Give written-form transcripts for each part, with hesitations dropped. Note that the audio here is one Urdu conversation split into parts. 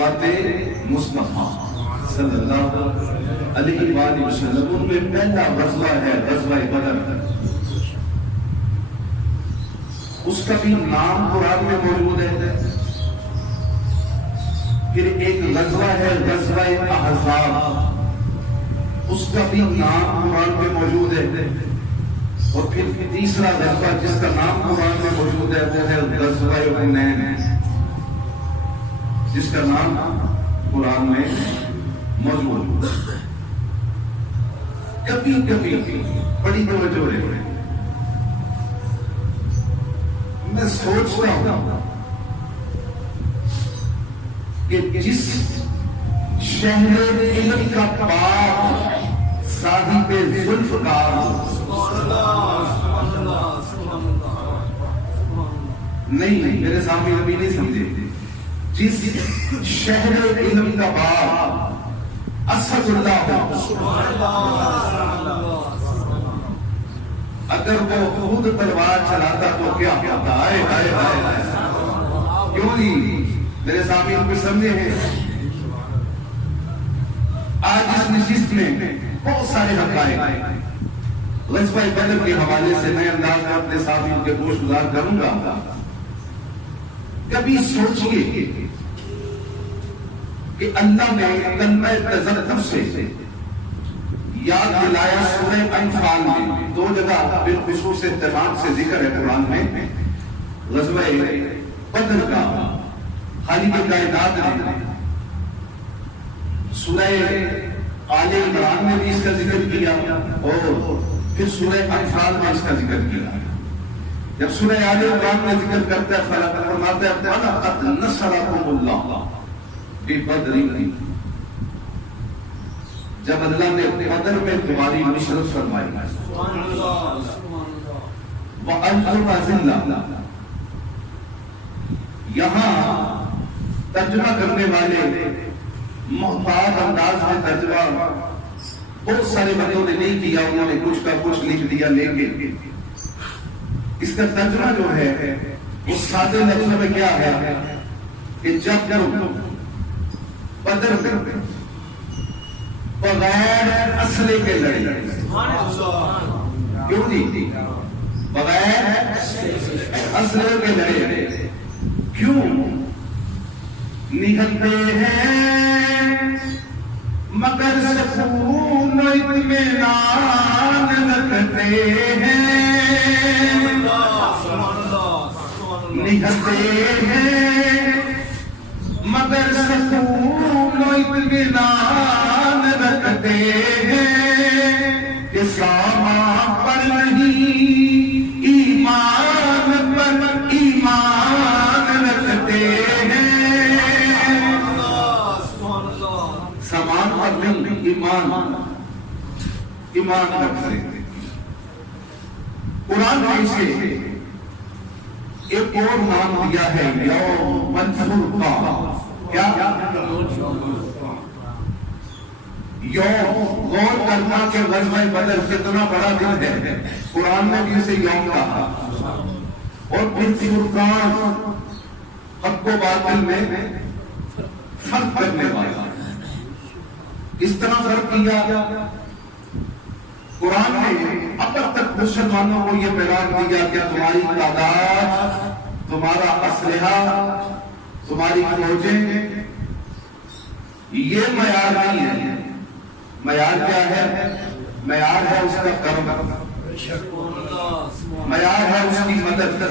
غزوات مصطفیٰ صلی اللہ علیہ وآلہ وسلم، ان میں پہلا غزوہ ہے غزوہ بدر۔ اس کا بھی نام قرآن میں موجود ہے۔ پھر ایک غزوہ ہے غزوہ احزاب، اس کا بھی نام قرآن میں موجود ہے۔ اور پھر تیسرا غزوہ جس کا نام قرآن میں موجود ہے وہ ہے غزوہ حنین، جس کا نام قرآن میں موجود ہے۔ کبھی کبھی بڑی توجہ رہے، میں سوچتا ہوں کہ جس شہر علم کا باپ صاحب ذوالفقار نہیں، میرے سامنے ابھی نہیں سمجھے، جس شہر علم کا باپ اسد اللہ اگر وہ خود تلوار چلاتا تو کیا ہوتا؟ آئے آئے آئے، کیوں نہیں؟ میرے سامنے ان کو سمجھے ہیں۔ آج اس نشست میں بہت سارے حقائق غزوہ بدر کے حوالے سے نئے انداز میں اپنے ساتھیوں کے گوش گزار کروں گا۔ کبھی سوچئے کہ اللہ نے کلمہ تذکر سے یاد دلایا سورہ انفال میں، دو جگہ بالخصوص اہتمام سے ذکر ہے قرآن میں، غزوہ بدر کا خالق کائنات نے سورہ آل عمران میں بھی اس کا ذکر کیا اور پھر سورہ انفال میں اس کا ذکر کیا۔ جب سورہ آل عمران میں ذکر کرتا ہے فرماتا ہے فَلَقَدْ نَصَرَكُمُ اللَّهُ بِبَدْرٍ، جب اللہ نے بدر میں تمہاری نصرت فرمائی۔ وَأَنْتُمْ أَذِلَّةٌ، یہاں ترجمہ کرنے والے محتاط انداز میں ترجمہ بہت سارے بندوں نے نہیں کیا، انہوں نے کچھ کا کچھ لکھ دیا، لیکن اس کا ترجمہ جو ہے وہ سادے لفظوں میں کیا ہے کہ جب بدر میں بغیر اسلحے کے لڑے، کیوں نہیں؟ بغیر اسلحے کے لڑے، کیوں؟ نکلتے ہیں مگر سکون و اطمینان رکھتے ہیں، نکلتے ہیں مگر سکون و اطمینان رکھتے ہیں، کہ سامان پر نہیں ایمان پر ایمان رکھتے ہیں، سامان پر نہیں ایمان رکھتے ہیں۔ قرآن نے اسے ایک اور نام دیا ہے یوم الفرقان۔ کیا؟ یوم، غور کرنا کہ غزوہ بدر کتنا بڑا دن ہے، قرآن نے بھی اسے یوم کہا۔ اور پھر فرقان، حق و باطل میں فرق کرنے والا، اس طرح فرق کیا قرآن نے اب تک مسلمانوں کو یہ پیغام دیا کہ تمہاری تعداد، تمہارا اسلحہ، تمہاری فوجیں یہ معیار نہیں ہے۔ معیار کیا ہے؟ معیار ہے اس کا کرم، معیار ہے اس کی مدد،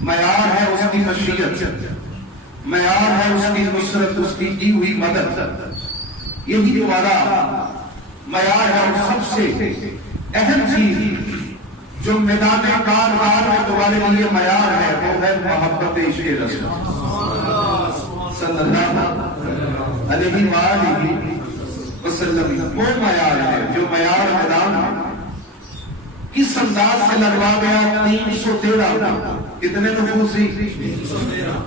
معیار ہے اس کی مشیت، معیار ہے اس کی نصرت، اس کی دی ہوئی مدد، یہی تمہارا معیار ہے۔ اور سب سے اہم چیز جو میدان کار میں تمہارے لیے معیار ہے وہ ہے محبت عشق رسول صلی اللہ علیہ وآلہ وسلم۔ وہ معیار ہے جو معیار میدان کس انداز سے لڑوا گیا؟ 313 کتنے نفوس ہی؟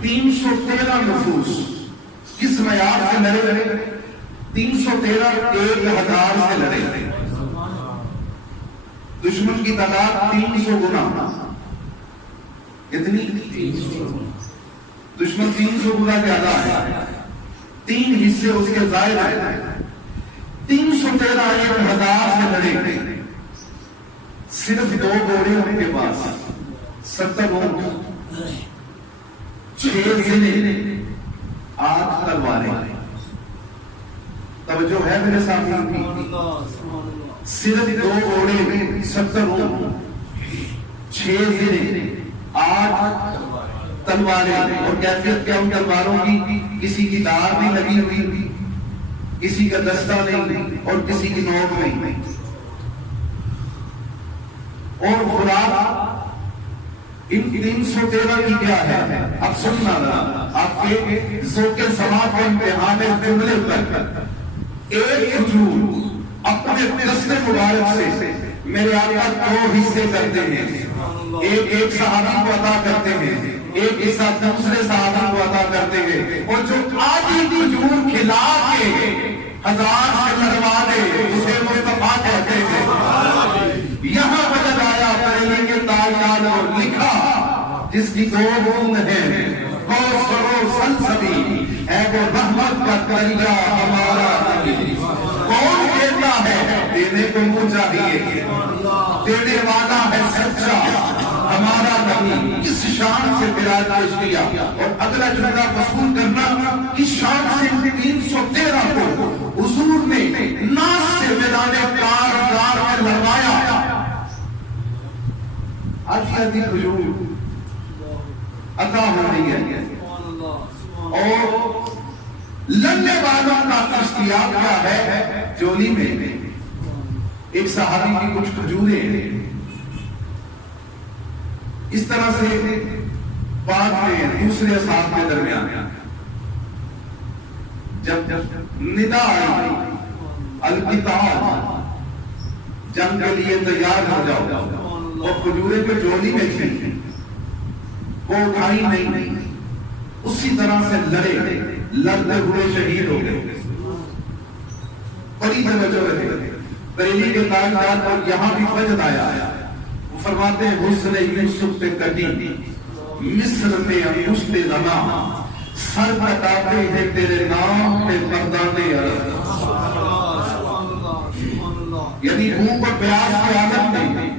313 نفوس کس معیار سے لڑے؟ 313 1000 سے لڑے۔ دشمن کی تعداد 300 گنا، کتنی؟ دشمن 300 گنا زیادہ ہے۔ 3 حصے اس کے زائد ہیں. 313 1000 سے لڑے. صرف 2 گھوڑے ان کے پاس, 70 اونٹ, 6 زنے, 8 تلواریں. توجہ ہے میرے سامنے کی؟ صرف 2 گھوڑے, 70 اونٹ, 6 زنے, 8 تلواریں. اور کیفیت کیا ان تلواروں کی؟ کسی کی دھار نہیں لگی ہوئی, کسی کا دستہ نہیں, اور کسی کی نوک نہیں. اور خوراک ان 313 کی کیا ہے؟ اب سننا ذرا, آپ کے ذوق سماعت کا امتحان ہے. جملے پر ایک کھجور اپنے دست مبارک سے میرے آقا 2 حصے کرتے ہیں. ایک صحابی کو عطا کرتے ہیں, ایک حصہ دوسرے صحابی کو عطا کرتے ہیں. اور جو آدھی کھجور کھلا کے 1000 سے لڑوا دے اسے مصطفیٰ کہتے ہیں. یہاں وجد آیا پہلے کے تاریخ اور لکھا جس کی 2 بوند ہیں, کوثر و سلسبیل ہے وہ رحمت کا دریا ہمارا نبی. کون دیتا ہے؟ دینے کو منہ چاہیے, دینے والا ہے سچا ہمارا نبی. کس شان سے براج پیش کیا. اور اگلا جملہ وصول کرنا, کس شان سے 313 کو حضور نے ناس سے میدان کارزار میں لڑوایا. آدھی کھجور عطا ہو رہی ہے, اور لڑنے والوں کا اشتیاق کیا ہے؟ جولی میں ایک صحابی کی کچھ کھجوریں اس طرح سے بعد میں دوسرے اصحاب کے درمیان جب ندا آئی القتال, جنگ کے لیے تیار ہو جاؤ, اور کھجوریں جو جولی میں تھی وہ اٹھائی نہیں, اسی طرح سے لڑے, لڑتے ہوئے شہید ہو گئے. بڑی توجہ رہے. بریلی کے تاجدار پر یہاں بھی وجد آیا. وہ فرماتے ہیں حسن یوسف پہ کٹی مصر میں انگشت زماں, سر کٹاتے ہیں تیرے نام پہ مردانے عرب. یعنی منہ پر پیاس کے عالم میں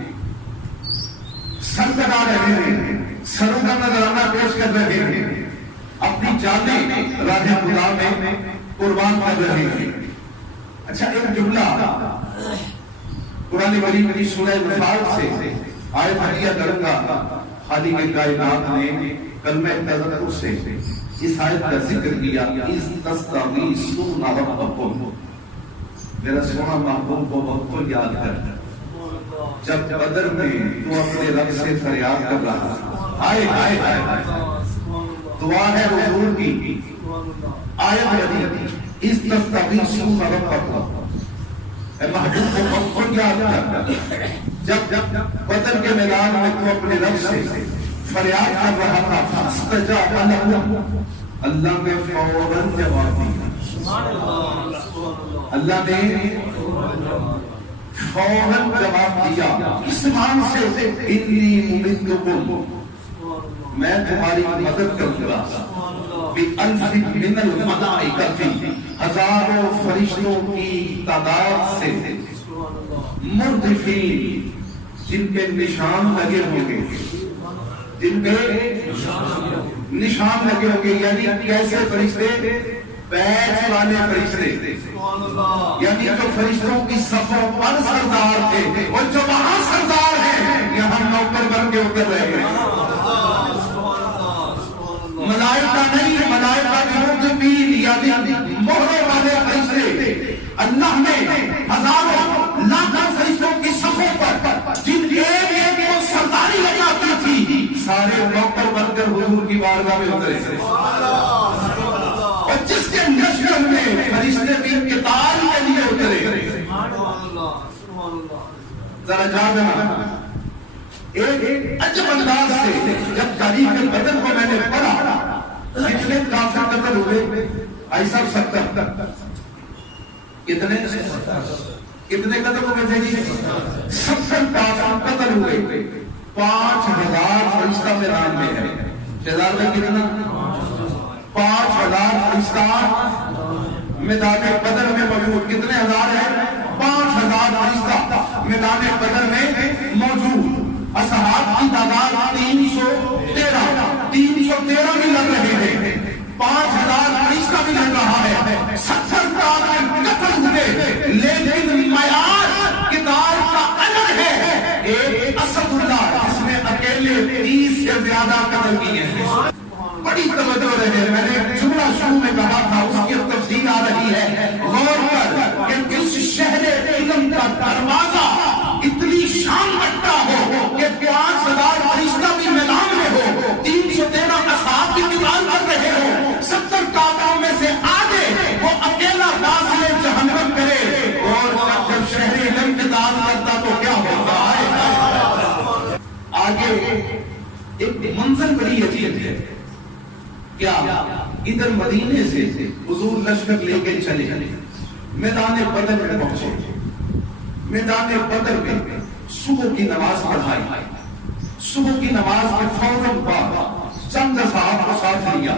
سر کٹا رہے ہیں, سروں کا نذرانہ پیش کر رہے ہیں, اپنی جانیں راہ خدا میں قربان کر رہے ہیں. اچھا, ایک جملہ قرآن مجید کی سورہ انفال سے آیت ہدیہ کروں گا. خالق کائنات نے کلمہ تذکر سے اس آیت کا ذکر کیا. اِذْ تَسْتَغِیثُونَ رَبَّکُمْ, میرا سونا محبوب کو وقت کو یاد کر جب بدر میں تو اپنے رب سے فریاد کر رہا تھا. آئے آئے آئے دعا ہے حضور کی. آیت حدیث اِذْ تَسْتَغِیثُونَ رَبَّکُمْ, اے محبوب کو وقت کو یاد کر جب بدر کے میدان میں تو اپنے رب سے فریاد کر رہا تھا. فَاسْتَجَابَ لَهُ, اللہ نے فوراً جواب دیا. اللہ نے فوراً جواب دیا. اس مان سے انی ممدکم, میں تمہاری مدد کروں گا. بِأَلْفٍ مِّنَ الْمَلَائِکَةِ, ہزاروں فرشتوں کی تعداد سے. مردفین, جن پہ نشان لگے ہوں گے, جن پہ نشان لگے ہوں گے. یعنی کیسے فرشتے؟ بیچ والے فرشتے, یعنی جو فرشتوں کی صفوں پر سردار تھے, اور جو وہاں سردار ہیں یہاں نوکر بن کے اتر رہے ہیں. ملائکہ نہیں, ملائکہ مردفین یعنی مہرے والے فرشتے. اللہ نے ہزاروں لاکھوں فرشتوں کی صفوں پر جن ایک ایک کو سرداری لگاتی تھی, سارے نوکر بن کر حضور کی بارگاہ میں اترے. اور جس کے نشر میں فرشتے بھی قتال کے لیے اترے. ذرا جانا ایک عجب انداز سے جب تاریخ بدر کو میں نے پڑھا, کتنے کافر قتل ہوئے؟ ایسا 70. کتنے قتل ہوئے تھے؟ 70 کافر قتل ہوئے. 5000 فرشتہ میدان میں ہے. شہزاد میں کتنا؟ 5000 فرشتہ میدان بدر میں موجود. کتنے ہزار ہیں؟ 5000 فرشتہ میدان بدر میں موجود. اصحاب کی تعداد 313 بھی لڑ رہے ہیں. 5000 فرشتہ بھی لڑ رہا ہے. 70 کافر قتل ہوئے، لیکن معیار کتاب کا الگ ہے. ایک اسد اللہ جس نے اکیلے 30 سے زیادہ قتل کیے ہیں. بڑی توجہ رہے، میں نے ایک جملہ شروع میں کہا تھا، اس کی تفصیل آ رہی ہے. غور کر کہ جس شہر علم کا دروازہ اتنی شان رکھتا ہو کہ 5000 فرشتہ بھی میدان میں ہو، 313 اصحاب بھی قتال کر رہے ہو، 70 کافروں میں سے آگے وہ اکیلا فاصلے جہنم کرے، اور جب شہر علم قتال کرتا تو کیا ہوتا ہے؟ آگے ایک منظر بڑی عجیب ہے. کیا ادھر مدینے سے حضور لشکر لے کے چلے میدان بدر میں پہنچے. میدان بدر میں صبح کی نماز پڑھائی. صبح کی نماز کے فوراً بعد چند صحابہ کو ساتھ لیا.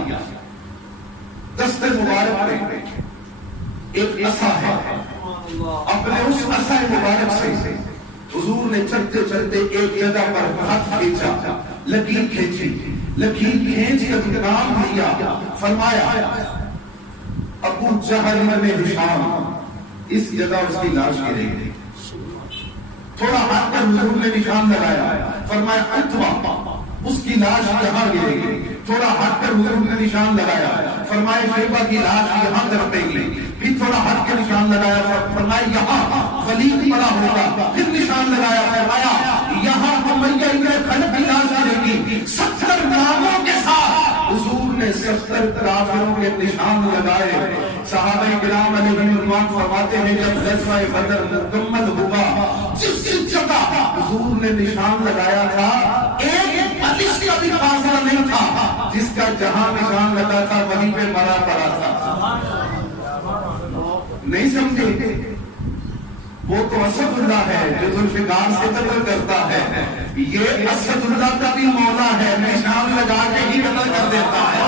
دست مبارک میں ایک عصا ہے. اپنے اس عصا مبارک سے حضور نے چلتے چلتے ایک جگہ پر ہاتھ کھینچا، لکیر کھینچی. لکیر کھینچ کر کام لیا، فرمایا ابو جہل میں ہشام اس جگہ اس کی لاش گرے گی. تھوڑا ہاتھ کر حضور نے نشان لگایا، فرمایا اتوا اس کی لاش یہاں گرے گی. تھوڑا ہاتھ کر حضور نے نشان لگایا، فرمایا شیبہ کی لاش یہاں درپے گی. پھر تھوڑا ہاتھ کے نشان لگایا، فرمایا یہاں خلیل پڑا ہوگا. پھر نشان لگایا، فرمایا یہاں امیہ ابن خلف کی لاش گرے گی. 70 ناموں کے ساتھ حضور نے 70 کافروں کے نشان لگائے. صحابہ کرام علیہم رضوان فرماتے ہیں جب غزوہ بدر مکمل ہوا، جس جگہ حضور نے نشان لگایا تھا ایک بلش کا بھی فاصلہ نہیں تھا، جس کا جہاں نشان لگا تھا وہیں پہ مرا پڑا تھا. نہیں سمجھے؟ وہ تو اسد اللہ ہے جو ذوالفقار سے قتل کرتا ہے. یہ اسد اللہ کا بھی مولا ہے، نشان لگا کے ہی قتل کر دیتا ہے.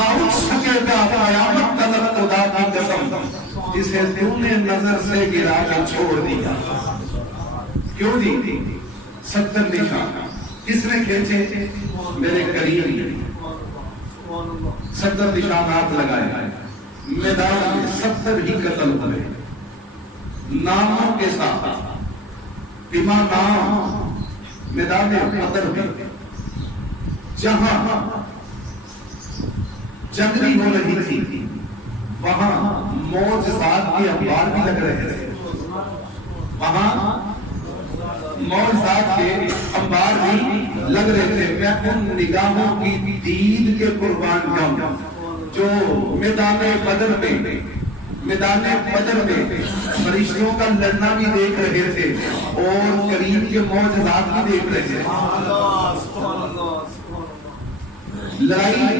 اٹھ سکے گا قیامت تلک خدا کی قسم جسے تو نے نظر سے گرا کے چھوڑ دیا. کیوں دی؟ 70 نشان کس نے کھینچے؟ میرے کریم. 70 نشانات لگائے. میدان میں 70 ہی قتل ہوئے ناموں کے ساتھ. بما نام میدان بدر میں جہاں جنگی ہو رہی تھی وہاں معجزات کے انبار بھی لگ رہے تھے. وہاں معجزات کے انبار بھی لگ رہے تھے. میں ان نگاہوں کی دید کے قربان جاؤں جو میدان بدر میں فرشتوں کا لڑنا بھی دیکھ رہے تھے اور قریب کے معجزات بھی دیکھ رہے تھے. لڑائی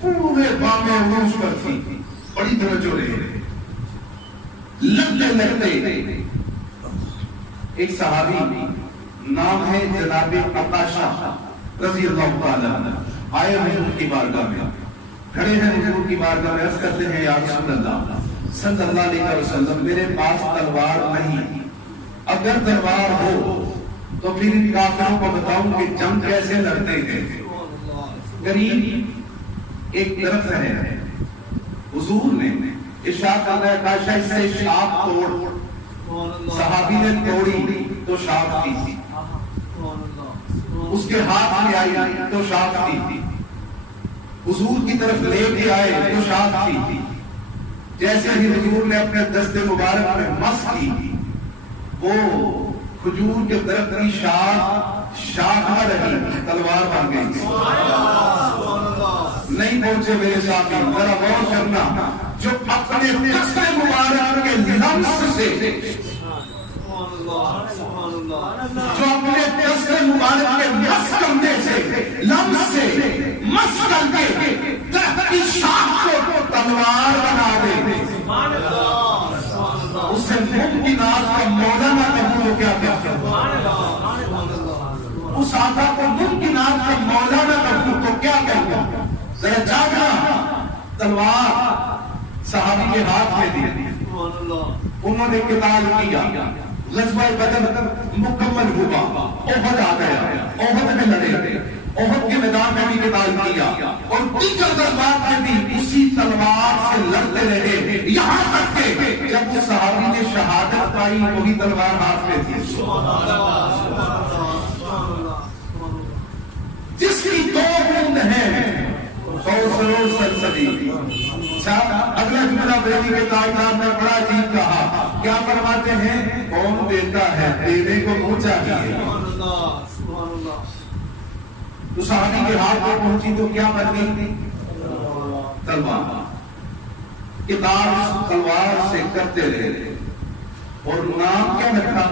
پورے بام عروج پر تھی. بڑی توجہ رہے. لگتے ایک صحابی نام ہے جناب عکاشہ رضی اللہ تعالیٰ عنہ آئے حضور کی بارگاہ میں. کھڑے ہیں حضور کی بارگاہ میں، عرض کرتے ہیں یا رسول اللہ صلی اللہ علیہ وسلم میرے پاس تلوار نہیں، اگر تلوار ہو تو پھر ان کافروں کو بتاؤں کہ جنگ کیسے لڑتے ہیں. قریب ایک درخت ہے، حضور نے ارشاد فرمایا عکاشہ اس سے شاخ توڑ. صحابی نے توڑی تو شاخ تھی، اس کے ہاتھ میں آئی تو شاخ تھی، حضور کی طرف لے کے آئے تو شاخ تھی. جیسے ہی حضور نے اپنے دست مبارک میں مس کی وہ کھجور کے درخت کی شاخ نہ رہی، تلوار بن گئی. نہیں پہنچے میرے ساتھی، ذرا غور کرنا. جو اپنے دست مبارک کے لمس سے جو اپنے دست مبارک کے مس کرنے سے لمس سے مس کر کے درخت کی شاخ کو تلوار بنا دے، اسے ممکنات کا مولا نہ کہوں تو کیا کہتا ہے؟ اس آقا کو ممکنات کا مولا نہ کہوں تو کیا کہتا ہے؟ ذرا جاگنا. تلوار صحابی کے ہاتھ میں دی، انہوں نے قتال کیا، غزوہ بدر مکمل ہوا، احد آ گیا، احد میں لڑے، احد کے میدان میں بھی قتال کیا، اور دیگر غزوات میں بھی اسی تلوار سے لڑتے رہے، یہاں تک کہ جب اس صحابی نے شہادت پائی وہی تلوار ہاتھ میں تھی۔ جس کی دو بوند ہیں اگلا جملہ بریلی کے تاجدار نے بڑا عجیب کہا، کیا فرماتے ہیں؟ کون دیتا ہے؟ دینے کو منہ چاہیے۔ تو صحابی کے ہاتھ میں پہنچی تو کیا بن گئی؟ تلوار۔ کتاب تلوار سے کرتے رہے، اور نام کیا رکھا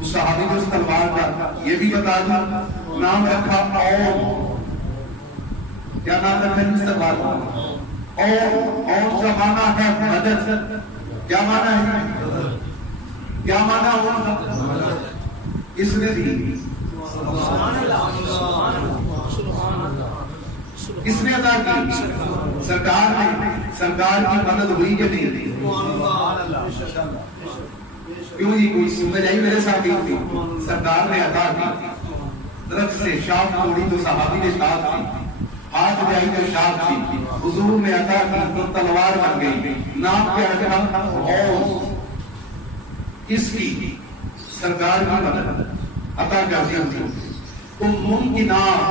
اس صحابی نے اس تلوار کا؟ یہ بھی بتا دوں، نام رکھا اوم۔ کیا نام رکھا اس تلوار کا؟ اوم۔ اوم کا معنی ہے مدد۔ کیا معنی ہے؟ کیا معنی ہوا؟ اس نے دی، کس نے عطا کی؟ سرکار نے۔ سرکار کی مدد ہوئی کہ نہیں ہوئی؟ کیوں جی کوئی سمجھ آئی میرے ساتھ؟ سرکار نے عطا کی، درخت سے شاخ توڑی تو صحابی نے شاخ کی، ہاتھ میں آئی تو شاخ کی، حضور نے عطا کی تو تلوار بن گئی۔ نام کیا رکھا؟ اوم۔ کس کی؟ سرکار کی مدد عطا کر دی۔ تو ممکنات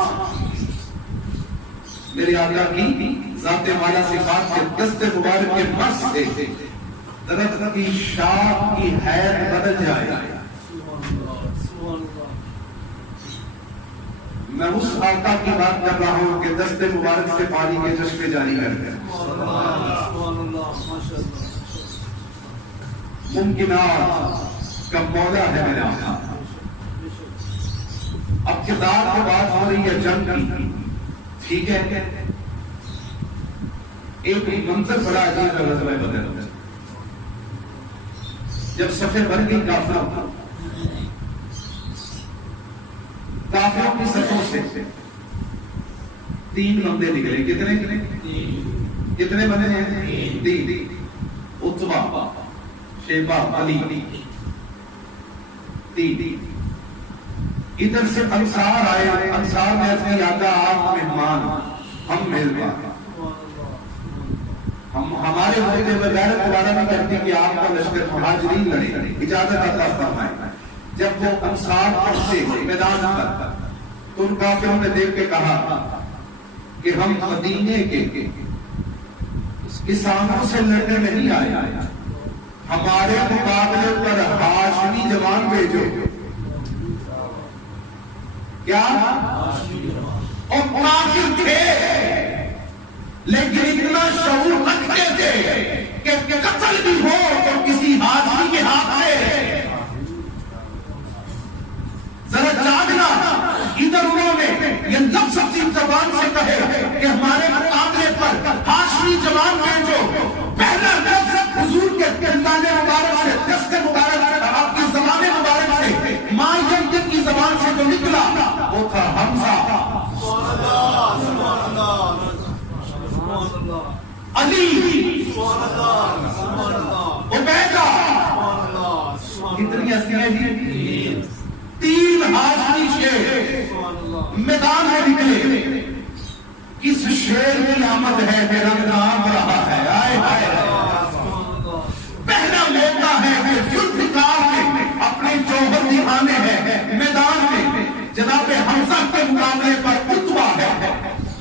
میرے آقا کی ذات والا صفات کے دست مبارک کے مس سے درخت کی شاخ کی حیرت بدل جائے۔ میں اس آقا کی بات کر رہا ہوں کہ دست مبارک سے پانی کے چشمے جاری کر گئے۔ ممکنات کا مولا ہے میرا آقا۔ اب کردار کی بات ہو رہی ہے جنگ کی، ٹھیک ہے؟ ایک منظر بڑا عجیب ہے غزوہ بدر۔ جب صفیں بن گئی کافروں کی صفوں سے 3 بندے نکلے۔ کتنے بنے ہیں؟ 3۔ عتبہ، شیبہ، علی، 3۔ ادھر سے انصار آئے۔ انصار نے اپنی آقا آپ مہمان، ہم میزبان، ہم ہمارے ہوتے ہوئے غیرت دوبارہ نہیں کرتے کہ آپ کا لشکر مہاجرین لڑے، اجازت عطا فرمائے۔ جب وہ انصار پہنچے میدان پر تو ان کافروں نے دیکھ کے کہا کہ ہم مدینے کے کسانوں سے لڑنے نہیں آئے، ہمارے مقابلے پر ہاشمی جوان بھیجو۔ کیا؟ اور کافر تھے لیکن اتنا شعور رکھتے تھے کہ قتل بھی ہو تو کسی ہاشمی کے ہاتھ سے۔ ذرا جاگنا، ادھر انہوں نے یہ لفظ اپنی زبان سے کہے کہ ہمارے مقابلے پر ہاشمی جوان بھیجو۔ پہلا لفظ حضور کے دندان مبارک سے، دست مبارک سے، آپ کی زبان مبارک سے، ماں ینطق کی زبان سے جو نکلا وہ تھا حمزہ، علی، عبیدہ۔ کتنی ہستیاں ہیں؟ 3 ہاشمی شیر میدان میں نکلے۔ کس شیر کی آمد ہے میرا نام رہا ہے؟ آئے آئے پہلا موقع ہے کہ ذوالفقار نے اپنے جوہر دکھانے ہیں میدان میں۔ جناب حمزہ کے مقابلے پر عتبہ ہے،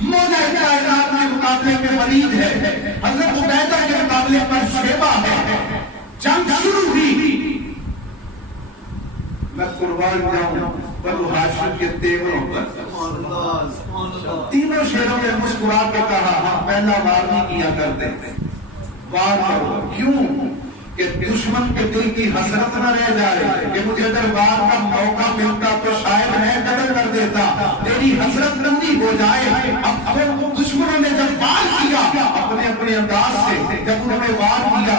مولا کائنات کے مقابلے میں ولید ہے، حضرت عبیدہ کے مقابلے پر شیبہ ہے۔ جنگ شروع ہوئی۔ میں قربان جاؤں بنو ہاشم کے تیوروں پر۔ تینوں شیروں نے مسکرا کے کہا پہلا وار نہیں کیا کرتے، وار کرو۔ کیوں؟ کہ دشمن کے دل کی حسرت نہ رہ جائے کہ مجھے اگر وار کا موقع ملتا تو شاید میں قتل کر دیتا، تیری حسرت بندی ہو جائے۔ اب دشمنوں نے جب وار کیا اپنے اپنے انداز سے، جب انہوں نے وار کیا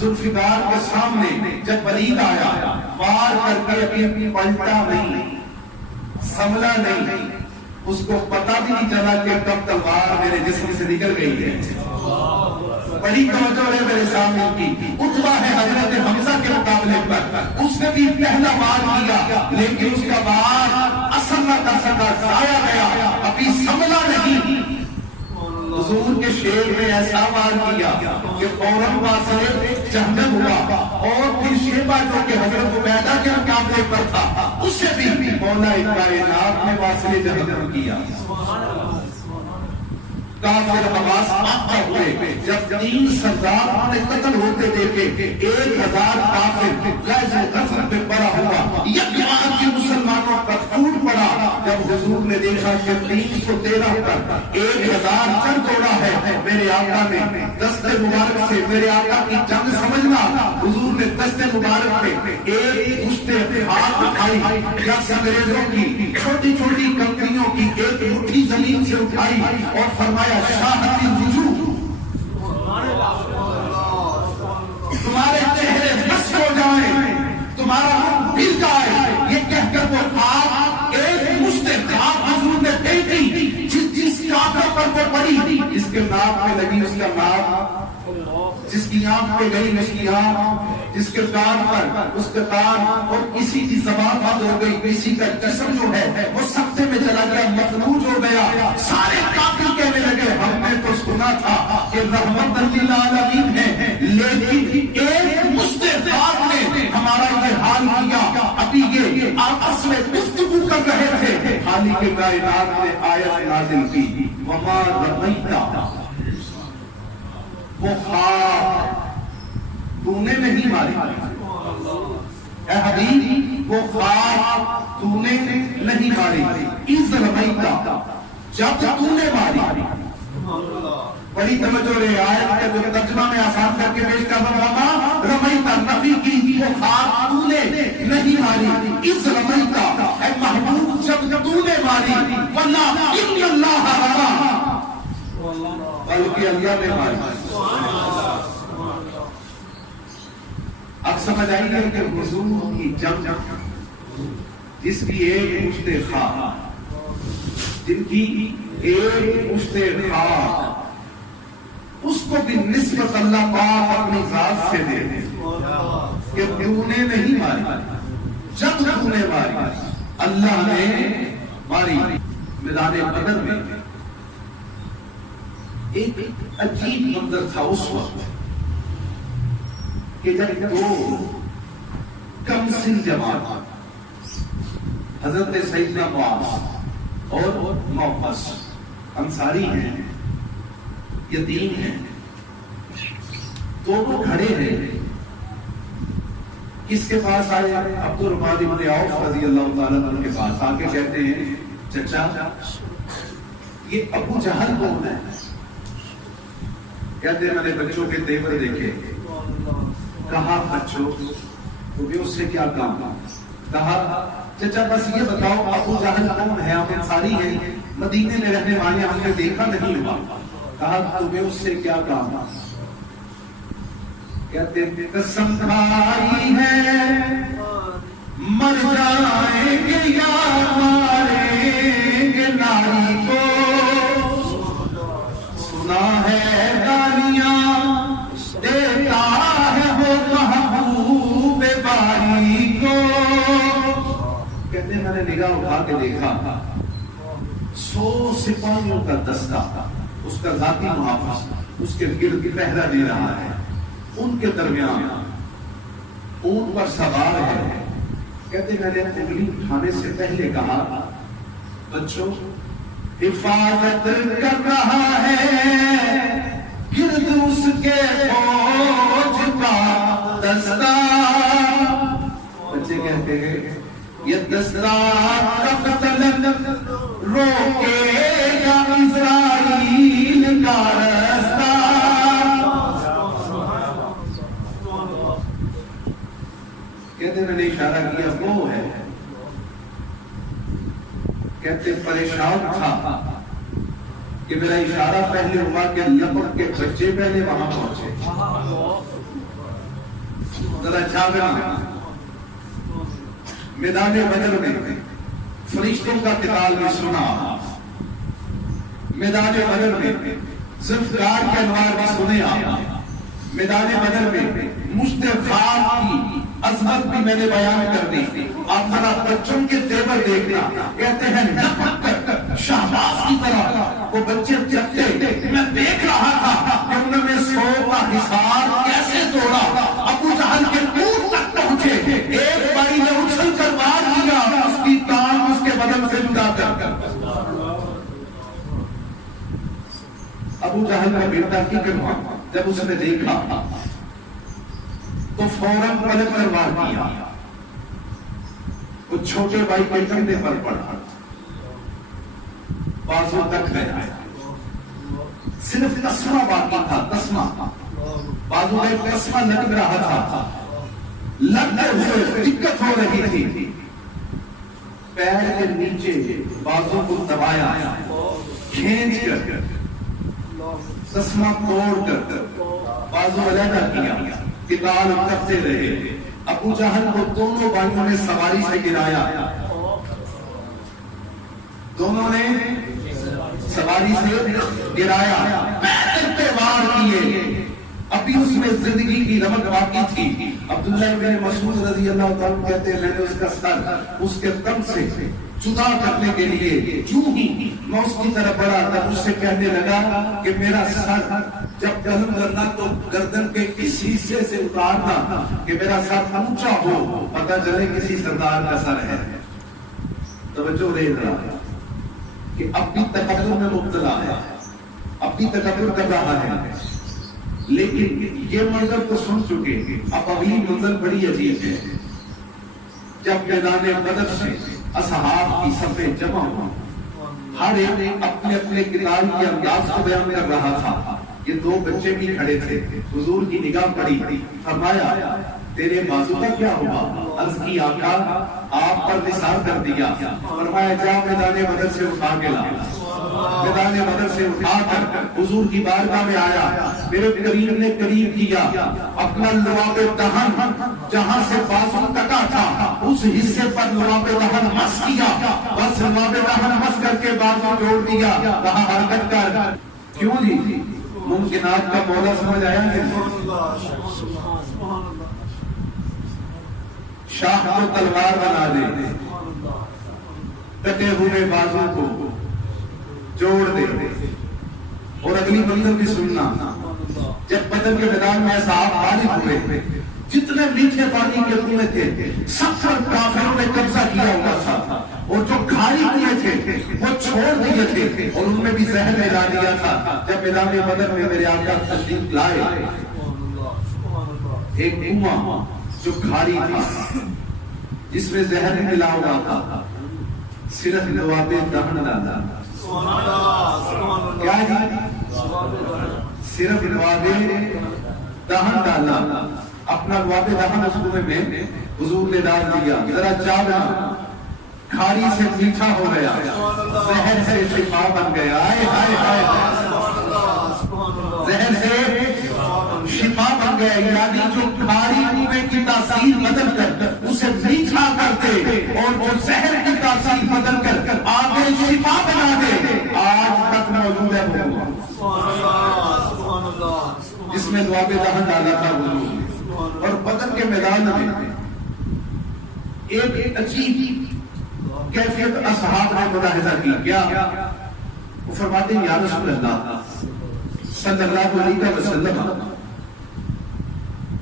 ذوالفقار کے سامنے، جب ولید آیا وار کر کے ابھی پلٹا نہیں، سنبھلا نہیں، اس کو پتا بھی نہیں چلا کہ کب تلوار میرے جسم سے نکل گئی ہے. بڑی توجہ ہے میرے سامنے کی. عتبہ ہے حضرت حمزہ کے مقابلے پر, اس نے بھی پہلا وار کیا لیکن اس کا وار اثر نہ کر سکا, ضائع گیا, ابھی سنبھلا نہیں. حضور کے شیر نے ایسا وار کیا کہ فوراً واصلے جہنم ہوا, اور پھر شیبہ جو کہ حضرت عبیدہ کے مقابلے پر تھا اسے بھی مولا کائنات نے واصلے جہنم کیا. کافر حواس آتا ہوئے جب 3 سردار نے قتل ہوتے دیکھے, 1000 کافر غزوہ غزوہ پہ پڑا ہوا, یکجہت کے مسلمانوں پر ٹوٹ پڑا. جب حضور نے دیکھا کہ 313 پر 1000 چڑھ توڑا ہے, میرے آقا نے دست مبارک سے, میرے آقا کی جنگ سمجھنا, حضور نے دست مبارک میں ایک مشت ہاتھ اٹھائی, یا انگریزوں کی چھوٹی چھوٹی کنکریوں کی ایک مٹھی زمین سے اٹھائی اور فرمایا شاہد الوجوہ, تمہارے چہرے رس ہو جائیں, تمہارا منہ پھر جائے. یہ کہہ کر وہ خاک ایک مشت خاک حضور نے پھینکی, جس کافر پر وہ پڑی, جس کے ناک پہ لگی اس کا ناک, جس کی آنکھ پہ گئی اس کی آنکھ, جس کے کان پر اس کے کان, اور کسی کی زبان بند ہو گئی, کسی کا جسم جو ہے وہ سکتے میں چلا گیا, مفلوج ہو گیا. سارے کافر کہنے لگے ہم نے تو سنا تھا کہ رحمت للعالمین ہے, لیکن ایک مشت خاک نے ہمارا یہ حال کیا. ابھی یہ آپس میں گفتگو کر رہے تھے, خالق کائنات نے آیت نازل کی, وما رمیتا, وہ خاک تو نے نہیں ماری, اے حبیب وہ خاک تو نے نہیں ماری, اذ رمیتا, جب تو نے ماری. بڑی توجہ رہے, آیت کا جو ترجمہ میں آسان کر کے پیش کر رہا ہوں, وما رمیتا نفی کی, وہ خاک تو نے نہیں ماری, اذ رمیتا, اے محبوب جب تو نے ماری, ورنہ ان اللہ رما, بلکہ اللہ نے ماری. اب سمجھ آئی ہے کہ حضور کی جنگ جس کی ایک مشت خاک, جن کی ایک مشت خاک, اس کو بھی نسبت اللہ پاک اپنی ذات سے دے کہ تو نے نہیں ماری, جب تو نے ماری, اللہ نے ماری. میدان بدر میں ایک عجیب منظر تھا اس وقت کہ جب 2 کم سن جوان حضرت سیدنا معاذ اور موقس انصاری ہیں, یتیم ہیں, دونوں کھڑے ہیں. کس کے پاس آئے؟ عبد الرحمن بن عوف رضی اللہ تعالیٰ عنہ کے پاس. آ کے کہتے ہیں چچا یہ ابو جہل کون ہے؟ کہتے ہیں میں نے بچوں کے تیور دیکھے. کہا بچوں تمہیں اس سے کیا کام؟ کہا چچا بس یہ بتاؤ ابو جہل کون ہے؟ ہم انصاری ہیں, مدینے میں رہنے والے, ہم نے دیکھا نہیں ہوا. کہا تمہیں اس سے کیا کام؟ کہتے ہیں قسم کھائی ہے مر جائیں گے یا ماریں گے ناری کو, سنا ہے گالیاں دیتا ہے وہ محبوب باری کو. کہتے ہیں میں نے نگاہ اٹھا کے دیکھا 100 سپاہیوں کا دستہ, اس کا ذاتی محافظ اس کے گرد پہرا دے رہا ہے, ان کے درمیان اونٹ پر سوار ہے. کہتے میں نے انگلی اٹھانے سے پہلے کہا بچوں حفاظت کر رہا ہے گرد اس کے فوج کا دستہ. بچے کہتے ہیں یہ دستہ قتل روکے گا اسرائیل کا رستہ. کہتے میں نے اشارہ کیا وہ ہے. کہتے پریشان تھا کہ میرا اشارہ پہلے ہوا کہ لپٹ کے بچے پہلے وہاں پہنچے. ذرا جاگنا. میدان بدر میں فرشتوں کا قتال بھی سنا, میدان بدر میں ذوالفقار کے انوار بھی سنے آپ، میدان بدر میں مشت خواب کی عظمت بھی میں نے بیان کر دی۔ آپ ذرا بچوں کے تیور دیکھنا، کہتے ہیں لپک کر شہباز کی طرح وہ بچے چلتے، میں دیکھ رہا تھا کہ انہوں نے 100 کا حصار کیسے توڑا، ابو جہل کے منہ تک پہنچے، ایک بھائی نے اچھل کر وار کیا، اس کی ٹانگ اس کے بدن سے جدا کر۔ ابو جہل کا بیٹا کی کروا جب اس نے دیکھا تو فوراً پلٹ کر وار کیا، وہ چھوٹے بھائی کے کندھے پر پڑا، بازو تک گیا، صرف تسمہ باقی تھا، تسمہ بازو میں تسمہ لگ رہا تھا، لگتے ہوئے دقت ہو رہی تھی، پیر کے نیچے بازو کو دبایا، کھینچ کر تسمہ توڑ کر بازو علیحدہ کیا، قتال کرتے رہے۔ ابو جہل کو دونوں بھائیوں نے سواری سے گرایا، دونوں نے سواری سے گرایا، پیدل پہ وار کیے، ابھی اس میں زندگی کی رمق باقی تھی۔ عبداللہ بن مسعود رضی اللہ تعالیٰ کہتے ہیں میں نے اس کا سر اس کے دم سے جدا کرنے کے لیے جو ہی میں اس کی طرف بڑھا تھا، اس سے کہنے لگا کہ میرا سر جب قلم کرنا تو گردن کے اس حصے سے اتارنا کہ میرا سر اونچا ہو، پتہ چلے کسی سردار کا سر ہے۔ توجہ دے رہا ہے کہ اب بھی تکبر میں مبتلا ہے، اب بھی تکبر کر رہا ہے، لیکن یہ منظر تو سن چکے، اب اگلی منظر بڑی عجیب ہے۔ جب میدان بدر سے اصحاب کی صفیں جمع ہوا، ہر ایک اپنے اپنے قتال کے انداز کو بیان کر رہا تھا، یہ دو بچے بھی کھڑے تھے، حضور کی نگاہ پڑی، فرمایا تیرے بازو کا کیا ہوا؟ عرض کی آقا آپ پر نثار کر دیا، فرمایا جا میدان بدر سے اٹھا کے لا، میدان بدر سے اٹھا کر حضور کی بارگاہ میں آیا، میرے کریم نے قریب کیا، اپنا لعاب دہن جہاں سے بازو کٹا تھا اس حصے پر لعاب دہن مس کیا، بس لعاب دہن مس کر کے بازو جوڑ دیا، وہاں حرکت کر۔ کیوں جی ممکنات کا مولا سمجھ آیا ہے؟ شاہ کو تلوار بنا دے، کٹے ہوئے بازو کو جوڑ دے، اور اگلی منظر بھی سننا، جب بدر کے میدان میں اصحاب غالب ہوئے، جتنے میٹھے پانی کے کنویں تھے سب پر کافروں نے قبضہ کیا ہوا تھا، اور جو کھاری کنویں تھے وہ چھوڑ دیے تھے، اور ان میں بھی زہر ملا دیا تھا۔ جب میدان بدر میں میرے آقا تشریف لائے، ایک کنواں جو کھاری تھا جس میں زہر ملا ہوا تھا، صرف لعاب دہن ڈالا، کیا جی صرف لعاب دہن ڈالا، اپنا لعاب دہن اس کنویں میں حضور نے ڈال دیا، ذرا چاہنا کھاری سے میٹھا ہو گیا، زہر سے شفا بن گیا، زہر سے شفا بن گیا، یعنی جو کھاری کنویں کی تاثیر بدل کر اسے میٹھا کرتے اور جو زہر کی تاثیر بدل کر آگے شفا بنا دے، آج تک موجود ہے جس میں لعاب دہن ڈالا تھا حضور۔ اور بدر کے میدان میں ایک عجیب کیفیت اصحاب نے ملاحظہ کی، کیا؟ وہ فرماتے ہیں یا رسول اللہ صلی اللہ علیہ وسلم،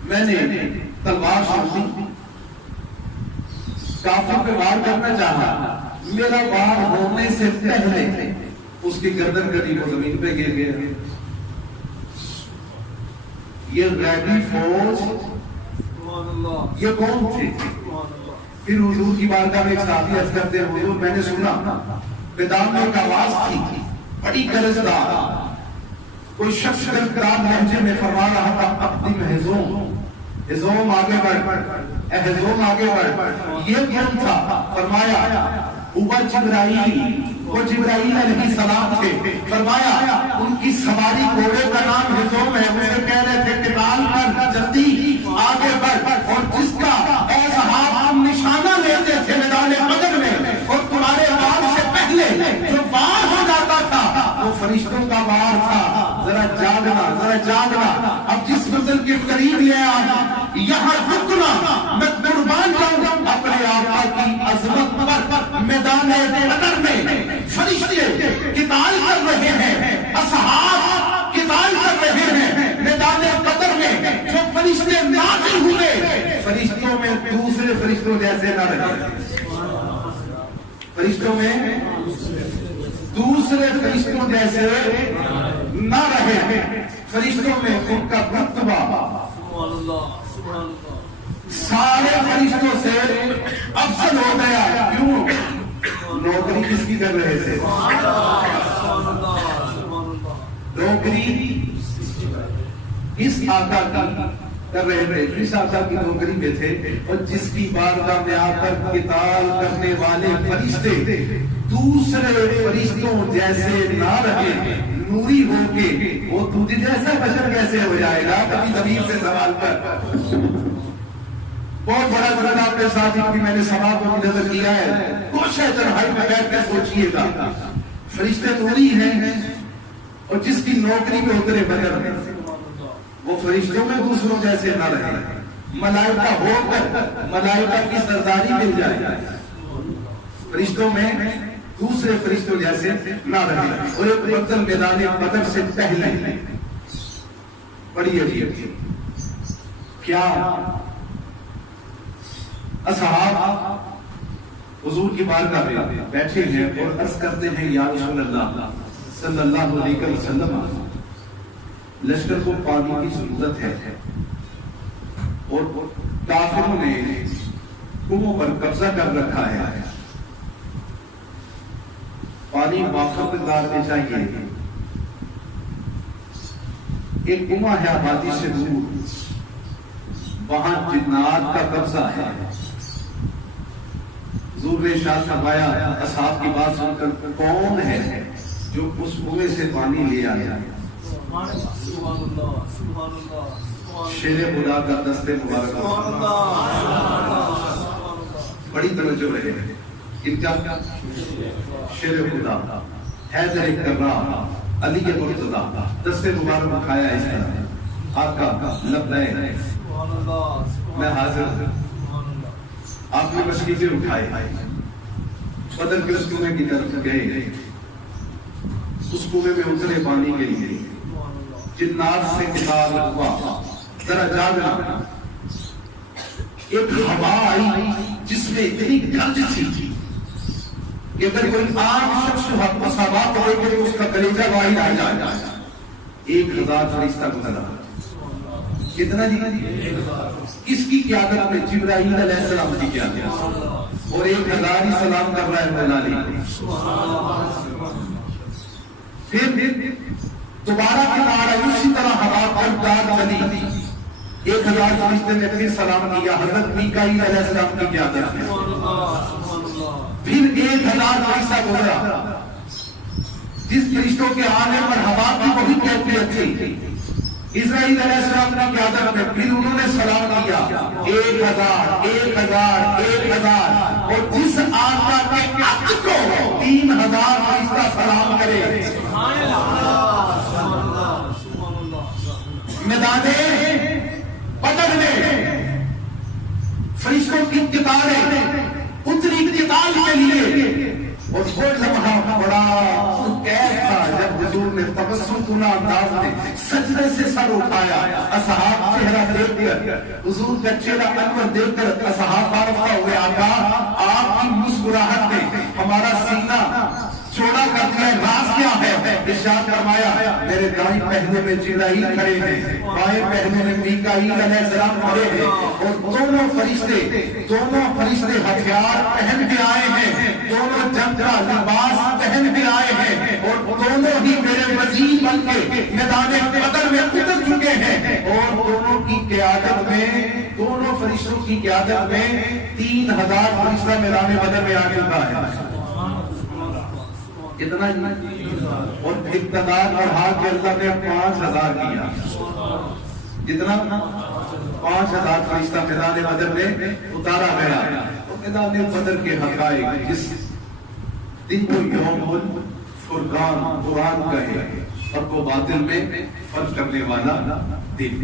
میں نے تلوار شمسی کافر پہ وار کرنا چاہا، میرا وار ہونے سے پہلے اس کی گردن کٹی، وہ زمین پہ گر گیا۔ یہ غیبی فوج یہ کون تھے؟ پھر حضور کی بارگاہ میں ایک صحابی عرض کرتے ہیں حضور میں نے سنا میدان میں ایک آواز تھی بڑی گرجدار، کوئی شخص گرجدار لہجے میں فرما رہا تھا اقدم ہزوم، ہزوم آگے بڑھ، اے ہزوم آگے بڑھ۔ یہ کون تھا؟ فرمایا اوپر جبرائیل، وہ جبرائیل علیہ السلام تھے، فرمایا ان کی سواری گھوڑے کا نام ہزوم ہے، اسے کہہ رہے تھے قتال کر، جلدی آگے بڑھ، اور جس کا اے صحاب ہم نشانہ لیتے تھے میدان بدر میں، اور تمہارے وار سے پہلے جو وار ہو جاتا تھا وہ فرشتہ ذرا جاگنا، اب جس منزل کے قریب لے آنا، یہاں رکنا، میں قربان جاؤں اپنے آقا کی عظمت پر۔ میدان بدر میں فرشتے قتال کر رہے ہیں، اصحاب قتال کر رہے ہیں۔ میدان بدر میں جو فرشتے نازل ہوئے، فرشتوں میں دوسرے فرشتوں جیسے نہ رہے، فرشتوں میں دوسرے فرشتوں جیسے نہ رہے، فرشتوں میں ان کا رتبہ سارے فرشتوں سے افضل ہو گیا۔ کیوں؟ نوکری کس کی کر رہے تھے؟ نوکری اس آقا کی کر رہے تھے، جس آقا کی نوکری میں تھے، اور جس کی بارگاہ میں آ کر قتال کرنے والے فرشتے دوسرے فرشتوں جیسے نہ رہے، نوری ہو کے وہ تجھ جیسا بشر کیسے ہو جائے گا؟ کبھی زمین سے سوال کر۔ بہت بڑا درد آپ کے ساتھ کی میں نے سوال کو نظر کیا ہے، کچھ ہے تنہائی میں بیٹھ کے سوچئے گا، فرشتے نوری ہیں اور جس کی نوکری میں اترے بدر میں، وہ فرشتوں میں دوسروں جیسے نہ رہے، ملائکہ ہو کر ملائکہ کی سرداری مل جائے، فرشتوں میں دوسرے فرشتوں جیسے نہ رہے۔ اور ایک منزل میدان بدر سے پہلے بڑی عجیب تھی، کیا اصحاب حضور کی بارگاہ میں بیٹھے ہیں اور عرض کرتے ہیں یا رسول اللہ صلی اللہ علیہ وسلم، لشکر کو پانی کی ضرورت ہے اور کافروں نے کنووں پر قبضہ کر رکھا ہے، پانی وافر مقدار میں چاہیے، ایک کنواں ہے آبادی سے دور، وہاں جنات کا قبضہ ہے۔ حضور نے ارشاد فرمایا، اصحاب کی بات سن کر کون ہے جو اس کنویں سے پانی لے آیا؟ شیر خدا کا دستے مبارک، بڑی توجہ رہے، ان کا شیر خدا حیدر کرام علی مرتضیٰ دستے مبارک اٹھایا اس طرح، آقا لبیک میں حاضر ہوں۔ آپ نے مشکل سے اٹھائے، بدر کے اس کنویں کی طرف گئے، اس کنویں میں اترے پانی کے لیے، جنات سے قتال ہوا، ذرا جاگنا، ایک ہوا آئی جس میں اتنی گرج تھی کہ اگر کوئی عام شخص مساوات ہو کہ اس کا کلیجہ واحد آ جائے۔ 1000 فرشتہ گزرا، کتنا جی؟ کس کی قیادت میں؟ جبرائیل علیہ السلام کی قیادت، اور 1000 ہی سلام کر رہا ہے مولا علی۔ پھر دوبارہ قتال آئی، اسی طرح ہوا پر چلی، 1000 فرشتے نے پھر سلام کیا حضرت میکائیل علیہ السلام کی قیادت میں، پھر 1000 فرشتہ گزرا، جس فرشتوں کے آنے پر ہوا کی وہی کیفیت تھی، اسرائیل علیہ السلام کی قیادت میں، پھر انہوں نے سلام کیا 1000 1000 1000، اور جس آقا کے عقد کو 3000 فرشتہ سلام کرے۔ میدان بدر میں فرشتوں کی قطاریں اتری قتال کے لیے، اور وہ لمحہ بڑا کیف تھا جب حضور نے تبسم کنا انداز میں سجدے سے سر اٹھایا، اصحاب چہرہ دیکھ کر، حضور کا چہرہ انور دیکھ کر اصحاب بارفہ ہوئے، آقا آپ کی مسکراہٹ نے ہمارا سینہ چوڑا کر دیا، راز کیا ہے؟ ارشاد فرمایا، میرے دائیں پہنے میں جبرائیل کھڑے ہیں، بائیں پہنے میں میکائیل علیہ السلام کھڑے ہیں، اور دونوں فرشتے ہتھیار پہن کے آئے ہیں، دونوں جنگ کا لباس پہن کے آئے ہیں، اور دونوں ہی میرے وزیر بن کے میدان بدر میں اتر چکے ہیں، اور دونوں کی قیادت میں، دونوں فرشتوں کی قیادت میں 3000 فرشتہ میدان بدر میں آ چکا ہے۔ اتنا ہی، اور اقتدار بڑھا کے اللہ نے 5000 کیا، اتنا 5000 فرشتہ میدان بدر میں اتارا گیا۔ میدان بدر کے حقائق، جس دن کو یوم الفرقان قرآن کہے، حق و باطل میں فرق کرنے والا دین.